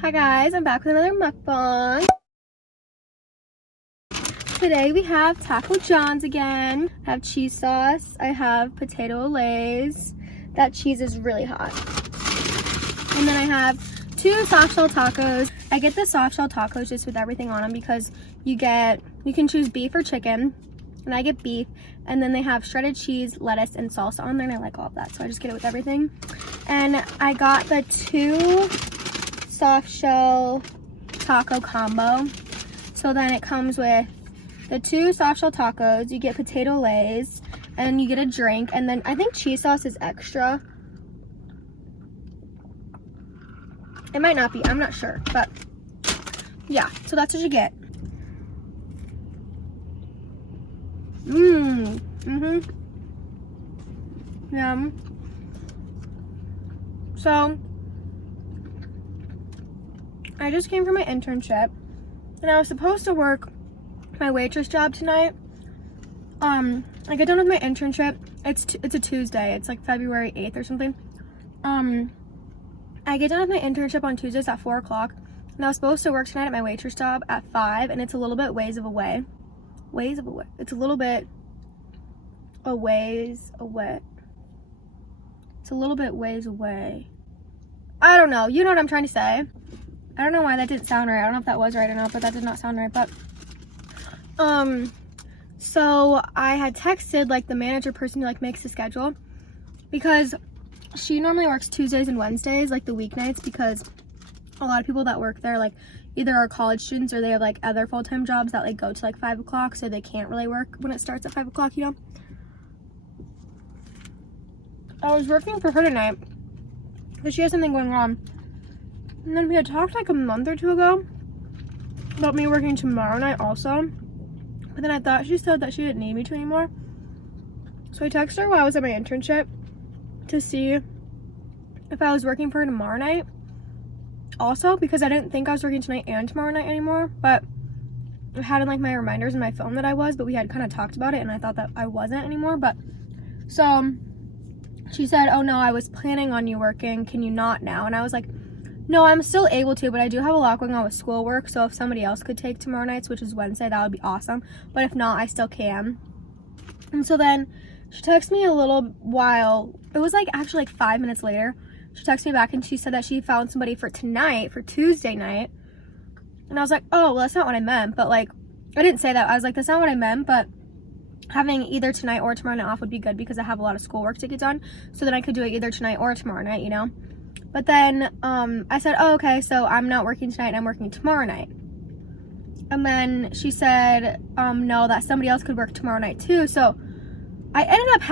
Hi guys, I'm back with another mukbang. Today we have Taco John's again. I have cheese sauce. I have potato Lays. That cheese is really hot. And then I have 2 soft shell tacos. I get the soft shell tacos just with everything on them because you can choose beef or chicken. And I get beef. And then they have shredded cheese, lettuce, and salsa on there. And I like all of that, so I just get it with everything. And I got the 2 soft shell taco combo. So then it comes with the 2 soft shell tacos, you get potato Lays, and you get a drink, and then I think cheese sauce is extra. It might not be, I'm not sure, but yeah, so that's what you get. Yum. So I just came from my internship, and I was supposed to work my waitress job tonight. I get done with my internship. It's a Tuesday. It's like February 8th or something. I get done with my internship on Tuesdays at 4 o'clock, and I was supposed to work tonight at my waitress job at 5, and it's a little bit ways away. It's a little bit a ways away. It's a little bit ways away. I don't know. You know what I'm trying to say. I don't know why that didn't sound right. I don't know if that was right or not, but that did not sound right. But so I had texted like the manager person who like makes the schedule, because she normally works Tuesdays and Wednesdays, like the weeknights, because a lot of people that work there like either are college students or they have like other full-time jobs that like go to like 5 o'clock, so they can't really work when it starts at 5 o'clock, you know. I was working for her tonight because she has something going on. And then we had talked like a month or 2 ago about me working tomorrow night also. But then I thought she said that she didn't need me to anymore. So I texted her while I was at my internship to see if I was working for her tomorrow night also, because I didn't think I was working tonight and tomorrow night anymore. But I had in like my reminders in my phone that I was, but we had kind of talked about it and I thought that I wasn't anymore. But so she said, oh no, I was planning on you working. Can you not now? And I was like, no, I'm still able to, but I do have a lot going on with schoolwork, so if somebody else could take tomorrow nights, which is Wednesday, that would be awesome. But if not, I still can. And so then she texted me a little while, it was like actually like 5 minutes later, she texted me back and she said that she found somebody for tonight, for Tuesday night. And I was like, oh, well, that's not what I meant. But like, I didn't say that. I was like, that's not what I meant, but having either tonight or tomorrow night off would be good because I have a lot of schoolwork to get done. So then I could do it either tonight or tomorrow night, you know? But then I said, oh, okay, so I'm not working tonight, I'm working tomorrow night. And then she said, no, that somebody else could work tomorrow night too. So I ended up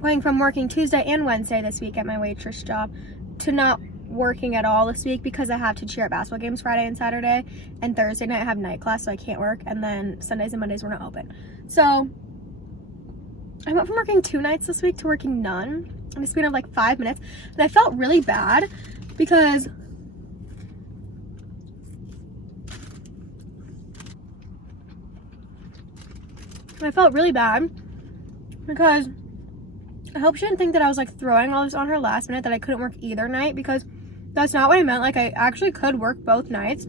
going from working Tuesday and Wednesday this week at my waitress job to not working at all this week because I have to cheer at basketball games Friday and Saturday. And Thursday night I have night class, so I can't work. And then Sundays and Mondays we're not open. So I went from working 2 nights this week to working none in a span of like 5 minutes, and I felt really bad because I hope she didn't think that I was like throwing all this on her last minute, that I couldn't work either night, because that's not what I meant. Like, I actually could work both nights.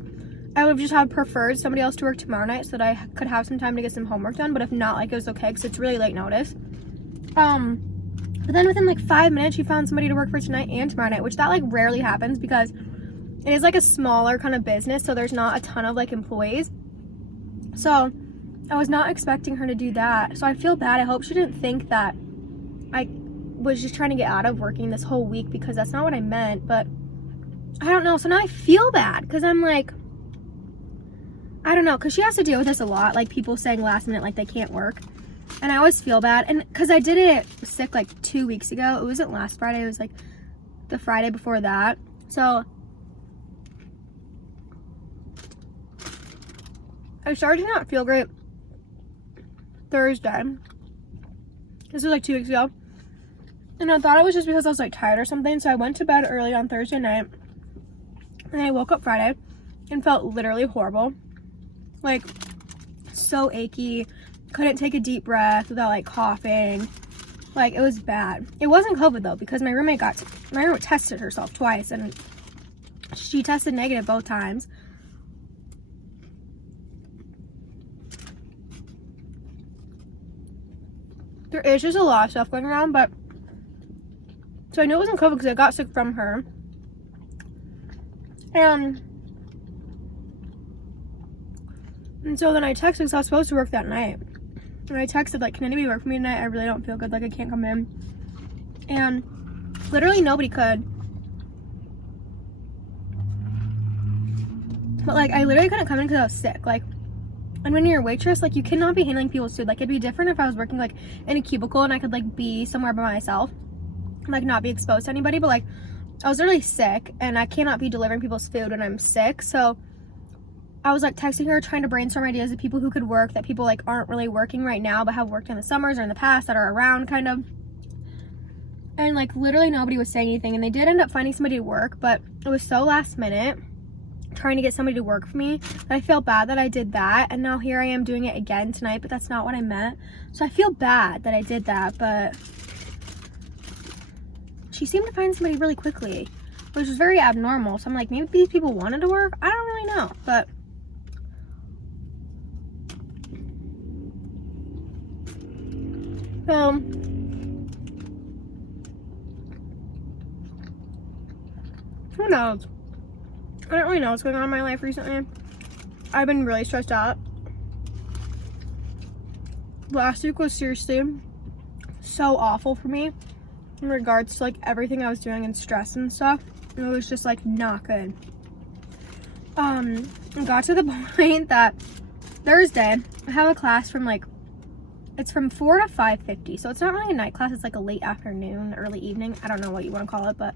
I would just have preferred somebody else to work tomorrow night so that I could have some time to get some homework done, but if not, like, it was okay because it's really late notice. But then within like 5 minutes, she found somebody to work for tonight and tomorrow night, which that like rarely happens because it is like a smaller kind of business, so there's not a ton of like employees. So I was not expecting her to do that. So I feel bad. I hope she didn't think that I was just trying to get out of working this whole week, because that's not what I meant. But I don't know. So now I feel bad because I'm like, I don't know, because she has to deal with this a lot, like people saying last minute like they can't work. And I always feel bad, and because I did it sick like 2 weeks ago. It wasn't last Friday, it was like the Friday before that. So I started to not feel great Thursday. This was like 2 weeks ago, and I thought it was just because I was like tired or something. So I went to bed early on Thursday night, and I woke up Friday and felt literally horrible, like so achy. Couldn't take a deep breath without like coughing. Like, it was bad. It wasn't COVID though, because my roommate tested herself twice, and She tested negative both times. There is just a lot of stuff going around, but so I knew it wasn't COVID because I got sick from her. And so then I texted because I was supposed to work that night. And I texted, like, can anybody work for me tonight? I really don't feel good. Like, I can't come in. And literally nobody could. But, like, I literally couldn't come in because I was sick. Like, and when you're a waitress, like, you cannot be handling people's food. Like, it'd be different if I was working, like, in a cubicle and I could, like, be somewhere by myself. And, like, not be exposed to anybody. But, like, I was really sick. And I cannot be delivering people's food when I'm sick. So I was, like, texting her, trying to brainstorm ideas of people who could work, that people, like, aren't really working right now, but have worked in the summers or in the past, that are around, kind of. And, like, literally nobody was saying anything. And they did end up finding somebody to work, but it was so last minute, trying to get somebody to work for me, that I felt bad that I did that. And now here I am doing it again tonight, but that's not what I meant. So I feel bad that I did that, but she seemed to find somebody really quickly, which was very abnormal. So I'm like, maybe these people wanted to work? I don't really know, but who knows? I don't really know what's going on in my life recently. I've been really stressed out. Last week was seriously so awful for me in regards to, like, everything I was doing and stress and stuff. It was just, like, not good. It got to the point that Thursday I have a class from, like, it's from 4 to 5:50, so it's not really a night class. It's like a late afternoon, early evening. I don't know what you want to call it, but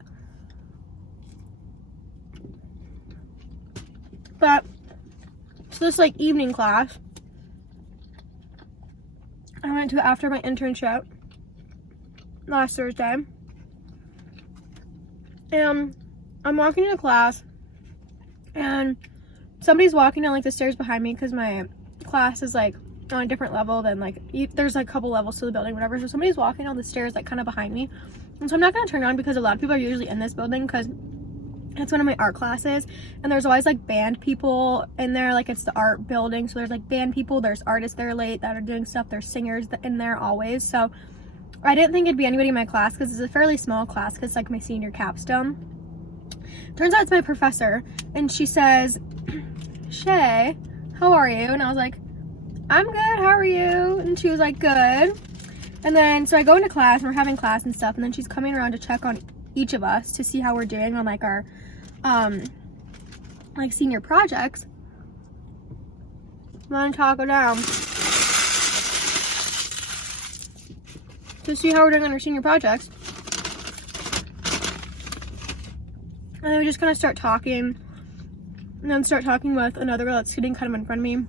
so this, like, evening class I went to after my internship last Thursday, and I'm walking into class and somebody's walking down, like, the stairs behind me, because my class is, like, on a different level than, like, there's, like, a couple levels to the building, whatever. So somebody's walking down the stairs, like, kind of behind me, and so I'm not going to turn on because a lot of people are usually in this building because it's one of my art classes, and there's always, like, band people in there. Like, it's the art building, so there's, like, band people, there's artists there late that are doing stuff, there's singers in there always. So I didn't think it'd be anybody in my class because it's a fairly small class, because it's, like, my senior capstone. Turns out it's my professor, and she says, Shay, how are you? And I was like, I'm good, how are you? And she was like, good. And then so I go into class, and we're having class and stuff, and then she's coming around to check on each of us to see how we're doing on, like, our like, senior projects. I'm gonna talk it down to see how we're doing on our senior projects. And then we just kind of start talking, and then start talking with another girl that's sitting kind of in front of me.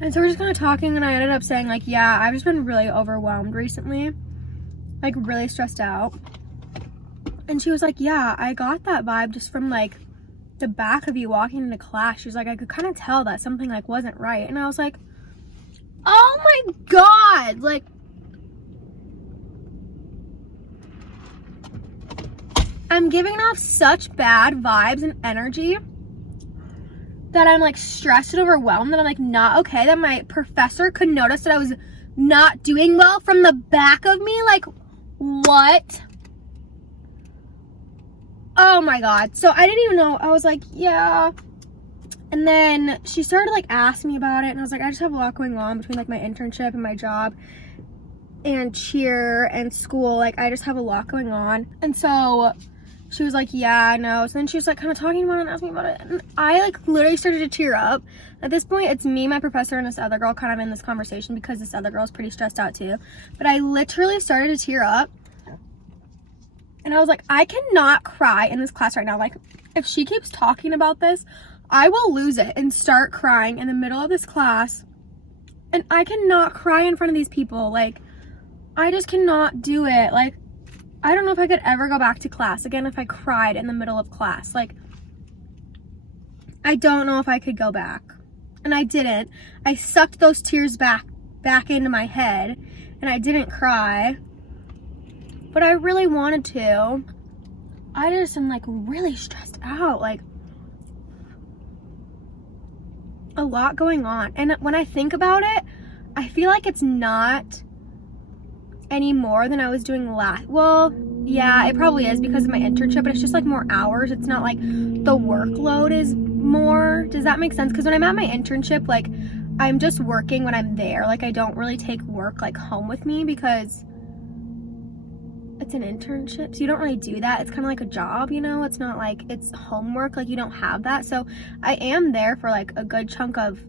And so we're just kind of talking, and I ended up saying, like, yeah, I've just been really overwhelmed recently, like, really stressed out. And she was like, yeah, I got that vibe just from, like, the back of you walking into class. She's like, I could kind of tell that something, like, wasn't right. And I was like, oh my God, like, I'm giving off such bad vibes and energy that I'm, like, stressed and overwhelmed, that I'm, like, not okay, that my professor could notice that I was not doing well from the back of me. Like, what? Oh my God. So I didn't even know. I was like, yeah. And then she started, like, asking me about it, and I was like, I just have a lot going on between, like, my internship and my job and cheer and school. Like, I just have a lot going on. And so she was like, yeah, I know. So then she was, like, kind of talking about it and asking me about it, and I, like, literally started to tear up. At this point, it's me, my professor, and this other girl kind of in this conversation, because this other girl's pretty stressed out too. But I literally started to tear up. And I was like, I cannot cry in this class right now. Like, if she keeps talking about this, I will lose it and start crying in the middle of this class. And I cannot cry in front of these people. Like, I just cannot do it. Like, I don't know if I could ever go back to class again if I cried in the middle of class. Like, I don't know if I could go back. And I didn't. I sucked those tears back into my head, and I didn't cry. But I really wanted to. I just am like really stressed out, like a lot going on. And when I think about it, I feel like it's not any more than I was doing last. Well, yeah, it probably is because of my internship, but it's just like more hours. It's not like the workload is more. Does that make sense? Because when I'm at my internship, like I'm just working when I'm there. Like I don't really take work like home with me because it's an internship, so you don't really do that. It's kind of like a job, you know? It's not like it's homework, like you don't have that. So I am there for like a good chunk of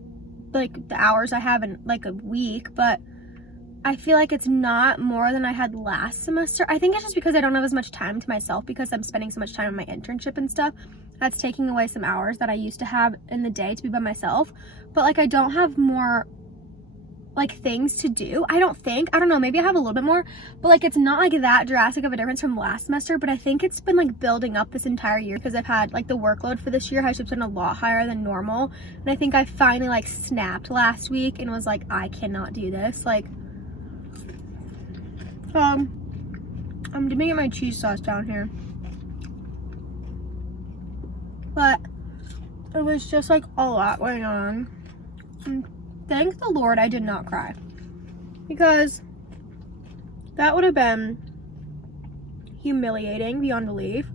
like the hours I have in like a week, but I feel like it's not more than I had last semester. I think it's just because I don't have as much time to myself because I'm spending so much time on my internship and stuff. That's taking away some hours that I used to have in the day to be by myself. But like I don't have more like things to do. I don't know, maybe I have a little bit more, but like it's not like that drastic of a difference from last semester. But I think it's been like building up this entire year because I've had like the workload for this year has just been a lot higher than normal. And I think I finally like snapped last week and was like, I cannot do this. Like I'm gonna get my cheese sauce down here, but it was just like a lot going on. And thank the Lord I did not cry, because that would have been humiliating beyond belief.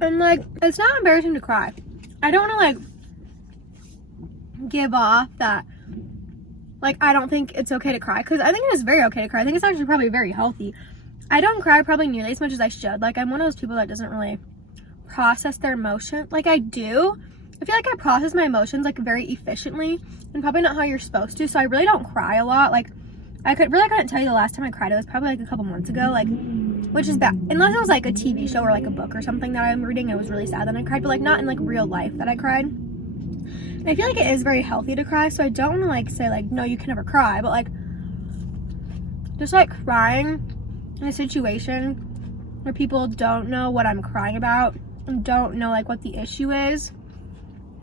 And like, it's not embarrassing to cry. I don't want to like give off that like I don't think it's okay to cry, because I think it is very okay to cry. I think it's actually probably very healthy. I don't cry probably nearly as much as I should. Like I'm one of those people that doesn't really process their emotion. Like I do. I feel like I process my emotions like very efficiently, and probably not how you're supposed to. So I really don't cry a lot. Like I couldn't tell you the last time I cried. It was probably like a couple months ago, like, which is bad. Unless it was like a TV show or like a book or something that I'm reading. It was really sad that I cried, but like not in like real life that I cried. And I feel like it is very healthy to cry. So I don't want to like say like, no, you can never cry, but like just like crying in a situation where people don't know what I'm crying about and don't know like what the issue is.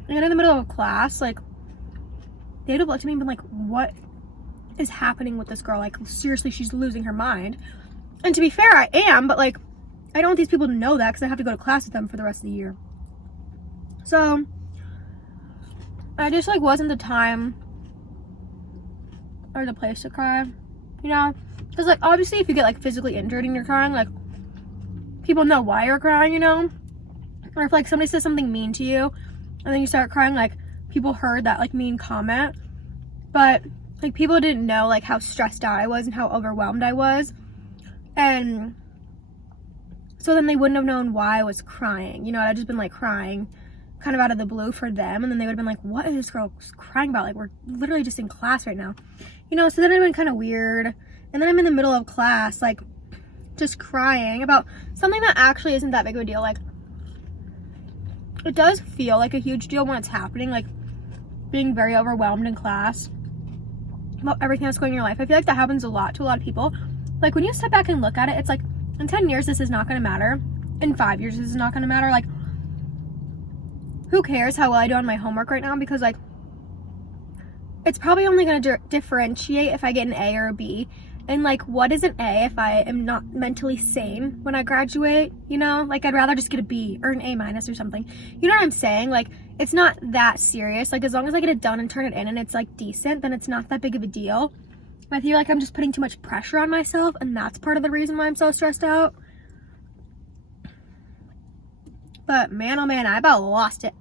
And in the middle of a class, like they'd have looked at me and been like, what is happening with this girl? Like seriously, she's losing her mind. And to be fair, I am, but like I don't want these people to know that because I have to go to class with them for the rest of the year. So I just like wasn't the time or the place to cry, you know? Because like obviously if you get like physically injured and you're crying, like people know why you're crying, you know? Or if like somebody says something mean to you and then you start crying, like people heard that like mean comment, but like people didn't know like how stressed out I was and how overwhelmed I was. And so then they wouldn't have known why I was crying, you know? I'd just been like crying kind of out of the blue for them, and then they would have been like, what is this girl crying about? Like we're literally just in class right now, you know? So then it would have been kind of weird. And then I'm in the middle of class like just crying about something that actually isn't that big of a deal. Like it does feel like a huge deal when it's happening, like being very overwhelmed in class about everything that's going on in your life. I feel like that happens a lot to a lot of people. Like when you step back and look at it, it's like in 10 years this is not going to matter, in 5 years this is not going to matter. Like who cares how well I do on my homework right now, because like it's probably only going to differentiate if I get an A or a B. And like what is an A if I am not mentally sane when I graduate, you know? Like I'd rather just get a B or an A minus or something, you know what I'm saying? Like it's not that serious. Like as long as I get it done and turn it in and it's like decent, then it's not that big of a deal. But I feel like I'm just putting too much pressure on myself, and that's part of the reason why I'm so stressed out. But man, oh man, I about lost it.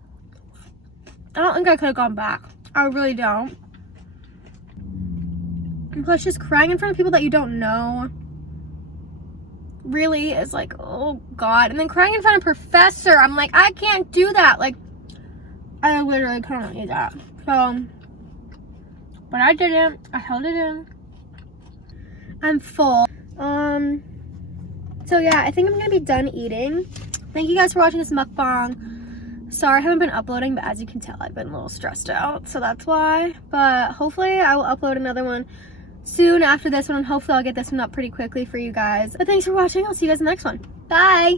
I don't think I could have gone back. I really don't. And plus, just crying in front of people that you don't know really is like, oh God. And then crying in front of professor, I'm like, I can't do that. Like, I literally couldn't do that. So, but I didn't. I held it in. I'm full. So yeah, I think I'm gonna be done eating. Thank you guys for watching this mukbang. Sorry I haven't been uploading, but as you can tell, I've been a little stressed out, so that's why. But hopefully I will upload another one soon after this one, and hopefully I'll get this one up pretty quickly for you guys. But thanks for watching. I'll see you guys in the next one. Bye!